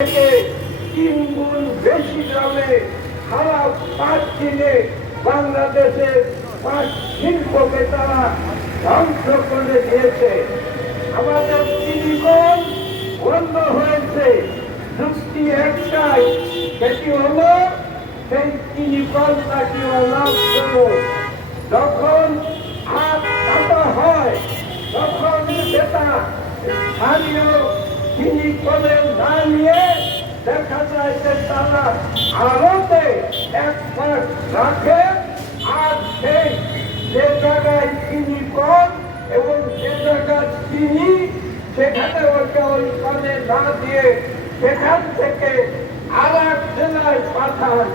থেকে 3 গুণ বেশি দামে সারা 5 দিনে বাংলাদেশের 5 শিল্পকে তারা ধ্বংস করে দিয়েছে। আমাদের চিনি কল বন্ধ হয়েছে, যুক্তি একটাই, সেটি হলো সেই চিনি কলটাকে অলাভ করবো। যখন হাত কাটা হয় তখন সেটা স্থানীয় চিনি কলে না নিয়ে দেখা যায় যে তারা আড়তে এক মাস রাখে, আর সেই যে জায়গায় চিনি কল এবং যে জায়গায় চিনি সেখানে ওকে ওই কলে না দিয়ে সেখান থেকে আর এক জেলায় পাঠান।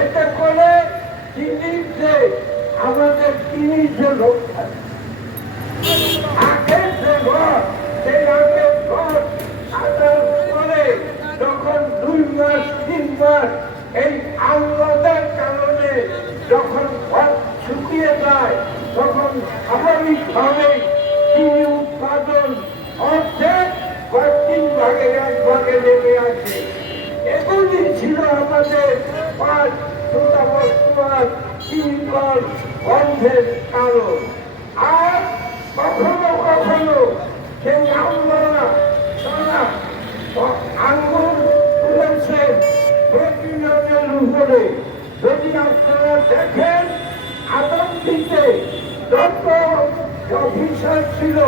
এতে করে চিনির যে আমাদের চিনির যে লোক থাকে, আগের যে ঘর, সেই আগের ঘর কাটার পরে যখন 2 মাস 3 মাস এই আল্লাদের কারণে যখন ঘর শুকিয়ে যায়, তখন স্বাভাবিকভাবে চিনি উৎপাদন অর্ধেক বা 3 ভাগে 1 ভাগে নেমে আসে। এগুলি ছিল আমাদের 5 শতাব্দী চিনি কল বন্ধের কারণ। আর কখনো কখনো সেই আমরা তারা আঙ্গুল তুলেছে প্রতিনিয়তের উপরে। যদি আপনারা দেখেন, আতঙ্কিতে যত অফিসার ছিল,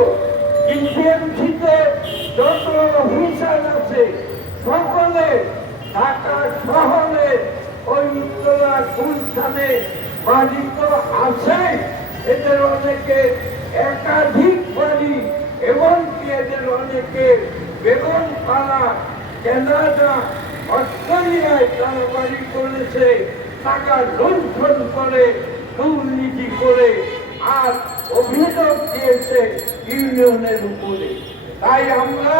ইপিএমসিতে যত অফিসার আছে, সকলে ঢাকা শহরে ওই উত্তরা গুলশানে বাড়ি তো আছে, এদের অনেকে একাধিক বাড়ি, এমনকি এদের অনেকে বেগমপাড়া, কানাডা, অস্ট্রেলিয়ায় তারা বাড়ি করেছে, টাকা লুণ্ঠন করে, দুর্নীতি করে, আর অভিযোগ দিয়েছে ইউনিয়নের উপরে। তাই আমরা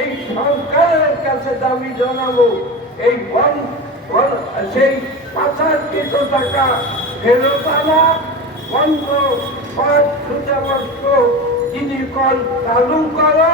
এই সরকারের কাছে দাবি জানাবো, এই সেই ৫০ টাকা ফেরত আনা, বন্ধ ৫ শতাংশ চিনি কল চালু করা